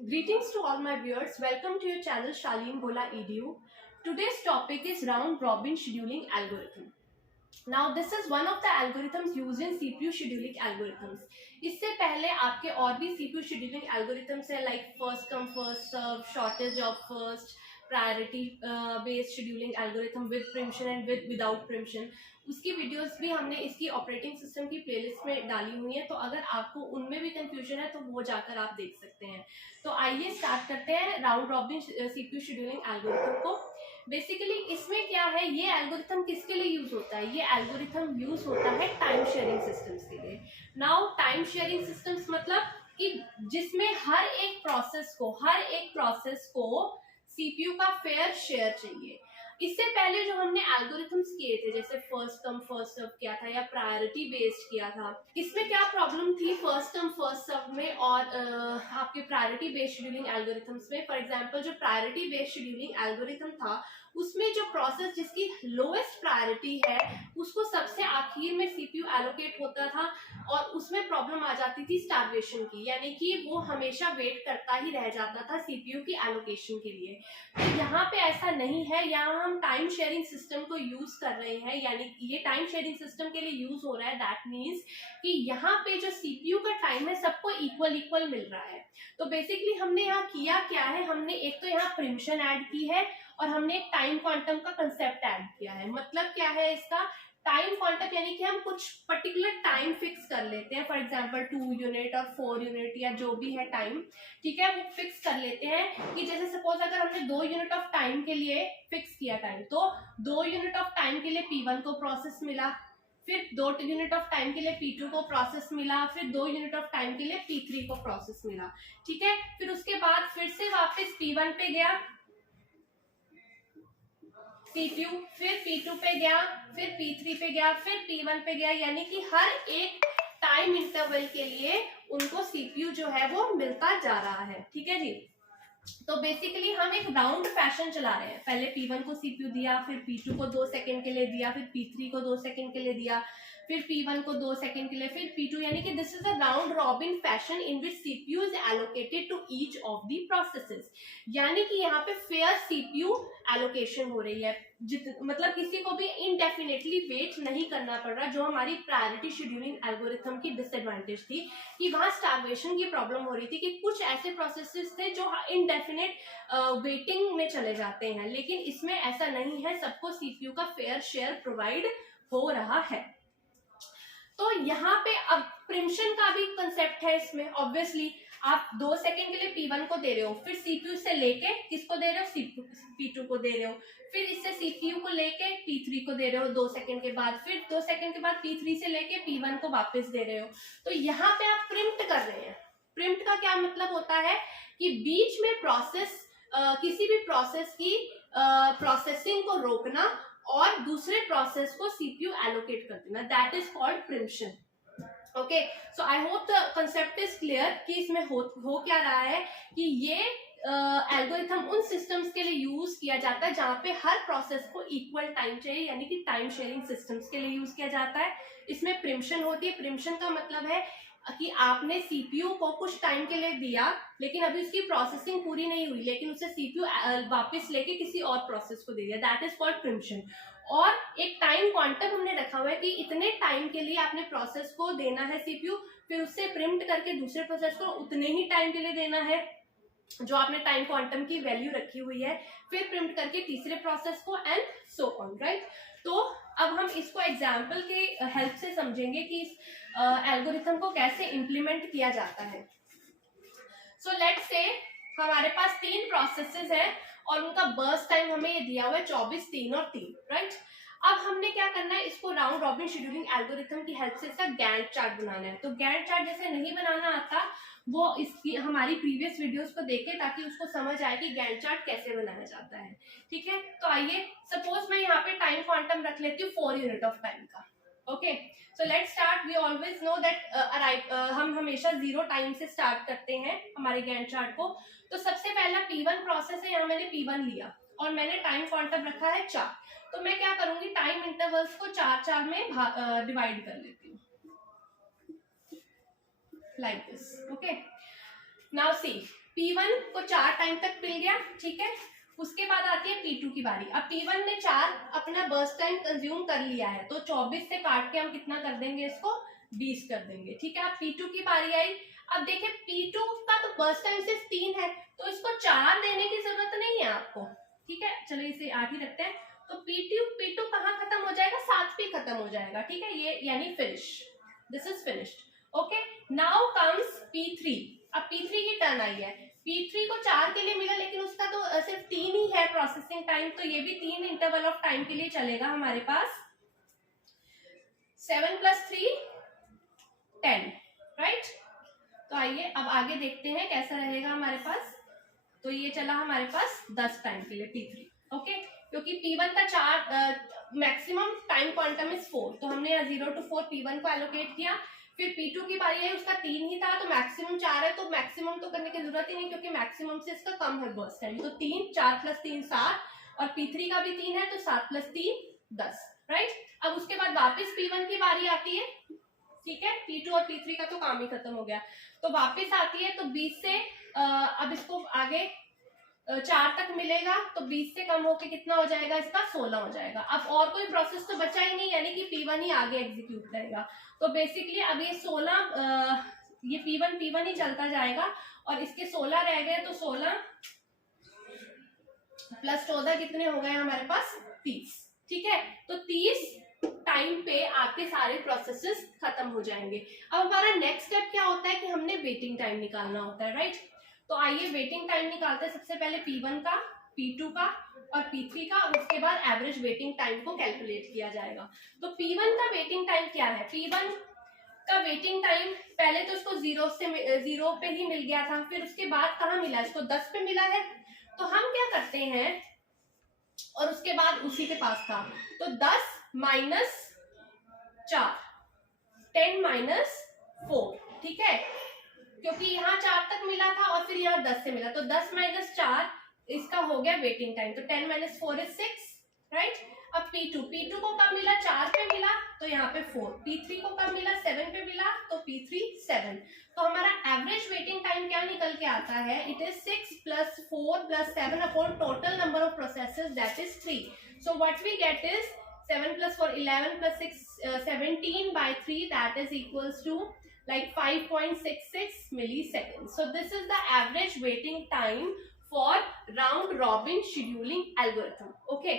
Greetings to all my viewers. Welcome to your channel Shaleen Bola Edu. Today's topic is round robin scheduling algorithm. Now this is one of the algorithms used in CPU scheduling algorithms. इससे पहले आपके और भी CPU scheduling algorithms है like first come first serve, shortest job first, priority based scheduling algorithm with preemption and without preemption. उसकी videos भी हमने इसकी ऑपरेटिंग सिस्टम की प्लेलिस्ट में डाली हुई है, तो अगर आपको उनमें भी कंफ्यूजन है तो वो जाकर आप देख सकते हैं। तो आइए स्टार्ट करते हैं round robin CPU scheduling algorithm को। बेसिकली इसमें क्या है, ये एल्गोरिथम किसके लिए यूज होता है? ये एल्गोरिथम यूज होता है टाइम शेयरिंग सिस्टम्स के लिए। नाउ टाइम शेयरिंग सिस्टम्स मतलब कि जिसमें हर एक प्रोसेस को सीपीयू का फेयर शेयर चाहिए। इससे पहले जो हमने एल्गोरिथम्स किए थे, जैसे फर्स्ट कम फर्स्ट सर्व किया था या प्रायोरिटी बेस्ड किया था, इसमें क्या प्रॉब्लम थी फर्स्ट कम फर्स्ट सर्व में और आपके प्रायोरिटी बेस्ड शेड्यूलिंग एल्गोरिथम्स में? फॉर एग्जांपल जो प्रायोरिटी बेस्ड शेड्यूलिंग एल्गोरिथम था उसमें जो प्रोसेस जिसकी लोएस्ट प्रायोरिटी है उसको सबसे आखिर में सीपीयू एलोकेट होता था और उसमें प्रॉब्लम आ जाती थी स्टार्वेशन की, यानी कि वो हमेशा वेट करता ही रह जाता था सीपीयू की एलोकेशन के लिए। तो यहाँ पे ऐसा नहीं है, यहाँ हम टाइम शेयरिंग सिस्टम को यूज कर रहे हैं, यानी ये टाइम शेयरिंग सिस्टम के लिए यूज हो रहा है। दैट मीन्स कि यहाँ पे जो सीपीयू का टाइम है सबको इक्वल मिल रहा है। तो बेसिकली हमने यहाँ किया क्या है, हमने एक तो यहाँ प्रिम्पशन ऐड की है और हमने एक टाइम क्वांटम का कंसेप्ट ऐड किया है। मतलब क्या है इसका? टाइम क्वांटम यानी कि हम कुछ पर्टिकुलर टाइम फिक्स कर लेते हैं, फॉर एग्जांपल 2 यूनिट और 4 यूनिट या जो भी है टाइम, ठीक है, वो फिक्स कर लेते हैं कि जैसे सपोज अगर हमने 2 यूनिट ऑफ टाइम के लिए फिक्स किया टाइम, तो 2 यूनिट ऑफ टाइम के लिए P1 को प्रोसेस मिला, फिर 2 यूनिट ऑफ टाइम के लिए P2 को प्रोसेस मिला, फिर 2 यूनिट ऑफ टाइम के लिए P3 को प्रोसेस मिला, ठीक है। फिर उसके बाद फिर से वापस P1 पे गया CPU, फिर P2 पे गया, फिर P3 पे गया, फिर P1 पे गया, यानी कि हर एक टाइम इंटरवल के लिए उनको CPU जो है वो मिलता जा रहा है, ठीक है जी। तो बेसिकली हम एक राउंड फैशन चला रहे हैं। पहले P1 को CPU दिया, फिर P2 को 2 सेकंड के लिए दिया, फिर P3 को 2 सेकंड के लिए दिया, फिर P1 को 2 सेकंड के लिए, फिर P2, यानी कि this is a round robin fashion in which CPU is allocated to each of the processes. यानी कि यहाँ पे फेयर CPU एलोकेशन हो रही है, मतलब किसी को भी इनडेफिनेटली वेट नहीं करना पड़ रहा, जो हमारी प्रायोरिटी शेड्यूलिंग एल्गोरिथम की डिसएडवांटेज थी कि वहां स्टार्वेशन की प्रॉब्लम हो रही थी कि कुछ ऐसे प्रोसेसेस थे जो इनडेफिनेट वेटिंग में चले जाते हैं, लेकिन इसमें ऐसा नहीं है, सबको सीपीयू का फेयर शेयर प्रोवाइड हो रहा है। तो यहाँ पे अब प्रिम्पशन का भी कंसेप्ट है इसमें। ऑब्वियसली आप 2 सेकंड के लिए P1 को दे रहे हो, फिर CPU से लेके किसको दे रहे हो? P2 को दे रहे हो, फिर इससे CPU को लेके P3 को दे रहे हो 2 सेकंड के बाद, फिर 2 सेकंड के बाद P3 से लेके P1 को वापस दे रहे हो। तो यहाँ पे आप प्रिम्प्ट कर रहे हैं। प्रिम्प्ट का क्या मतलब होता है कि बीच में प्रोसेस किसी भी प्रोसेस की प्रोसेसिंग को रोकना और दूसरे प्रोसेस को सीपीयू एलोकेट कर देना, that is called preemption. Okay, so I hope the concept is clear कि इसमें हो क्या रहा है कि ये एल्गोरिथम उन सिस्टम्स के लिए यूज किया जाता है जहां पे हर प्रोसेस को इक्वल टाइम चाहिए, यानी कि टाइम शेयरिंग सिस्टम्स के लिए यूज किया जाता है। इसमें प्रिम्पशन होती है। प्रिम्पशन का मतलब है कि आपने सीपीयू को कुछ टाइम के लिए दिया, लेकिन अभी उसकी प्रोसेसिंग पूरी नहीं हुई, लेकिन उसे सीपीयू वापस लेके किसी और प्रोसेस को दे दिया, दैट इज कॉल्ड प्रिम्पशन। और एक टाइम क्वांटम हमने रखा हुआ है कि इतने टाइम के लिए आपने प्रोसेस को देना है सीपीयू, फिर उससे प्रिम्प्ट करके दूसरे प्रोसेस को उतने ही टाइम के लिए देना है जो आपने टाइम क्वांटम की वैल्यू रखी हुई है, फिर प्रिंट करके तीसरे प्रोसेस को, एंड सो ऑन, राइट। तो अब हम इसको एग्जाम्पल के हेल्प से समझेंगे कि इस एल्गोरिथम को कैसे इंप्लीमेंट किया जाता है। सो लेट्स से हमारे पास 3 प्रोसेसेस हैं और उनका बर्स्ट टाइम हमें ये दिया हुआ है 24, 3 और 3, राइट। अब हमने क्या करना है, इसको राउंड रॉबिन शेड्यूलिंग एल्गोरिथम की हेल्प से इसका गैंट चार्ट बनाना है। तो गैंट चार्ट जैसे नहीं बनाना आता वो इसकी हमारी प्रीवियस वीडियोस को देखे ताकि उसको समझ आए कि गैंट चार्ट कैसे बनाया जाता है, ठीक है। तो आइए, सपोज मैं यहाँ पे टाइम क्वांटम रख लेती हूँ 4 यूनिट ऑफ टाइम का। Okay, so let's start. We always know that हम हमेशा 0 टाइम से स्टार्ट करते हैं हमारे गैंट चार्ट को। तो सबसे पहला P1 प्रोसेस है, यहाँ मैंने P1 लिया और मैंने टाइम क्वांटम रखा है 4। तो मैं क्या करूंगी, टाइम इंटरवल्स को 4 में डिवाइड कर लेती हूँ, like this. Okay, now see, P1 को 4 टाइम तक मिल गया, ठीक है। उसके बाद आती है P2 की बारी। अब P1 ने 4 अपना बर्स्ट टाइम कंज्यूम कर लिया है, तो 24 से काट के हम कितना कर देंगे, इसको 20 कर देंगे, ठीक है। अब P2 की बारी आई। अब देखिए P2 का तो बर्स्ट टाइम सिर्फ 3 है, तो इसको 4 देने की जरूरत नहीं है आपको, ठीक है। चलिए इसे 8 ही रखते हैं। तो P2 कहाँ खत्म हो जाएगा, 7 पे खत्म हो जाएगा, ठीक है। ये यानी finish, this is finished. Okay, now comes P3। अब P3 की टर्न आई है। P3 को 4 के लिए मिला, लेकिन उसका तो सिर्फ 3 ही है प्रोसेसिंग टाइम, तो ये भी 3 इंटरवल ऑफ टाइम के लिए चलेगा हमारे पास। 7 + 3 10, राइट। तो आइए अब आगे देखते हैं कैसा रहेगा हमारे पास। तो ये चला हमारे पास 10 टाइम के लिए P3, ओके। क्योंकि P1 का 4 मैक्सिमम टाइम क्वांटम इज 4, तो हमने 0 to 4 P1 को एलोकेट किया। फिर P2 की बारी आई, उसका 3 ही था, तो मैक्सिमम 4 है, तो मैक्सिमम तो करने की जरूरत ही नहीं, क्योंकि मैक्सिमम से इसका कम है बर्स्ट टाइम। तो 3, 4 + 3 7, और P3 का भी 3 है, तो 7 + 3 10, राइट। अब उसके बाद वापस P1 की बारी आती है, ठीक है। P2 और P3 का तो काम ही खत्म हो गया, तो वापस आती है। तो 20 से अब इसको आगे 4 तक मिलेगा, तो 20 से कम होके कितना हो जाएगा, इसका 16 हो जाएगा। अब और कोई प्रोसेस तो बचा ही नहीं, यानी कि P1 ही आगे एग्जीक्यूट करेगा। तो बेसिकली अब ये 16 ये P1 ही चलता जाएगा, और इसके 16 रह गए, तो 16 + 14 कितने हो गए हमारे पास, 30, ठीक है। तो 30 टाइम पे आपके सारे प्रोसेसेस खत्म हो जाएंगे। अब हमारा नेक्स्ट स्टेप क्या होता है कि हमने वेटिंग टाइम निकालना होता है, राइट। तो आइए वेटिंग टाइम निकालते हैं। सबसे पहले P1 का, P2 का और P3 का, और उसके बाद एवरेज वेटिंग टाइम को कैलकुलेट किया जाएगा। तो P1 का वेटिंग टाइम क्या है, P1 का वेटिंग टाइम पहले तो इसको 0 पे ही मिल गया था, फिर उसके बाद कहाँ मिला, इसको 10 पे मिला है। तो हम क्या करते हैं, और उसके बाद उसी के पास था, तो 10 - 4 10 - 4, ठीक है। क्योंकि यहाँ 4 तक मिला था और फिर यहाँ 10 से मिला, तो 10 - 4 इसका हो गया वेटिंग टाइम। तो 10 - 4 = 6, राइट। अब P2 को कब मिला, 4 पे मिला, तो यहाँ पे 4। P3 को कब मिला, 7 पे मिला, तो P3 7। तो हमारा एवरेज वेटिंग टाइम क्या निकल के आता है, it is 6 + 4 + 7 upon total number of processes, that is 3। So what we get is 7 + 4 11 + 6 17/3, that is equals to like 5.66 milliseconds. So this is the average waiting time for round robin scheduling algorithm. Okay.